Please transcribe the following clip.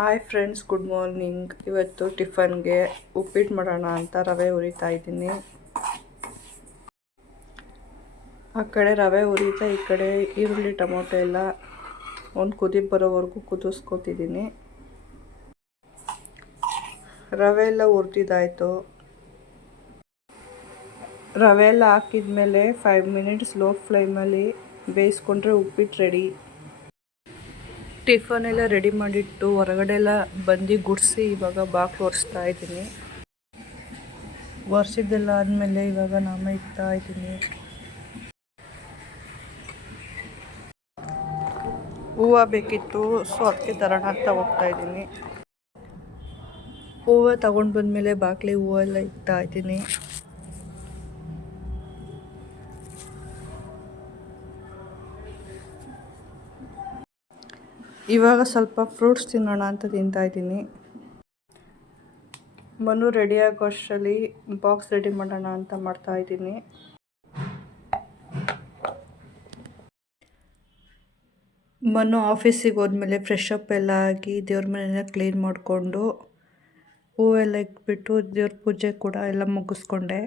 Hi friends, good morning. ಇವತ್ತು ಟಿಫನ್ಗೆ ಉಪ್ಪಿಟ್ಟು ಮಾಡೋಣ ಅಂತ ರವೆ ಹುರಿತಾ ಇದ್ದೀನಿ. ಆ ಕಡೆ ರವೆ ಹುರಿತಾ ಈ ಕಡೆ ಈರುಳ್ಳಿ ಟೊಮೊಟೊ ಎಲ್ಲ ಒಂದು ಕುದಿ ಬರೋವರೆಗೂ ಕುದಿಸ್ಕೊತಿದ್ದೀನಿ. ರವೆ ಎಲ್ಲ ಹುರಿದಿದ್ದಾಯಿತು. ರವೆ ಎಲ್ಲ ಹಾಕಿದ್ಮೇಲೆ 5 ಮಿನಿಟ್ಸ್ ಲೋ ಫ್ಲೇಮಲ್ಲಿ ಬೇಯಿಸ್ಕೊಂಡ್ರೆ ಉಪ್ಪಿಟ್ಟು ರೆಡಿ. ಟಿಫನ್ ಎಲ್ಲ ರೆಡಿ ಮಾಡಿಟ್ಟು ಹೊರಗಡೆ ಎಲ್ಲ ಬಂದು ಗುಡಿಸಿ ಇವಾಗ ಬಾಕ್ಲು ಒರೆಸ್ತಾ ಇದ್ದೀನಿ. ಒರೆಸಿದ್ದೆಲ್ಲ ಆದಮೇಲೆ ಇವಾಗ ನಾಮ ಇಡ್ತಾ ಇದ್ದೀನಿ. ಹೂವು ಬೇಕಿತ್ತು, ಸೊ ಅದಕ್ಕೆ ತರೋಣ ಅಂತ ಹೋಗ್ತಾ ಇದ್ದೀನಿ. ಹೂವು ತಗೊಂಡು ಬಂದಮೇಲೆ ಬಾಕ್ಲಿ ಹೂವೆಲ್ಲ ಇಡ್ತಾ ಇದ್ದೀನಿ. ಇವಾಗ ಸ್ವಲ್ಪ ಫ್ರೂಟ್ಸ್ ತಿನ್ನೋಣ ಅಂತ ತಿಂತಾ ಇದ್ದೀನಿ. ಮನು ರೆಡಿ ಆಗೋ ಅಷ್ಟರಲ್ಲಿ ಬಾಕ್ಸ್ ರೆಡಿ ಮಾಡೋಣ ಅಂತ ಮಾಡ್ತಾ ಇದ್ದೀನಿ. ಮನು ಆಫೀಸಿಗೆ ಹೋದ್ಮೇಲೆ ಫ್ರೆಶ್ ಅಪ್ ಎಲ್ಲ ಆಗಿ ದೇವ್ರ ಮನೆಯೆಲ್ಲ ಕ್ಲೀನ್ ಮಾಡಿಕೊಂಡು ಹೂವೆಲ್ಲ ಇಟ್ಬಿಟ್ಟು ದೇವ್ರ ಪೂಜೆ ಕೂಡ ಎಲ್ಲ ಮುಗಿಸ್ಕೊಂಡೆ.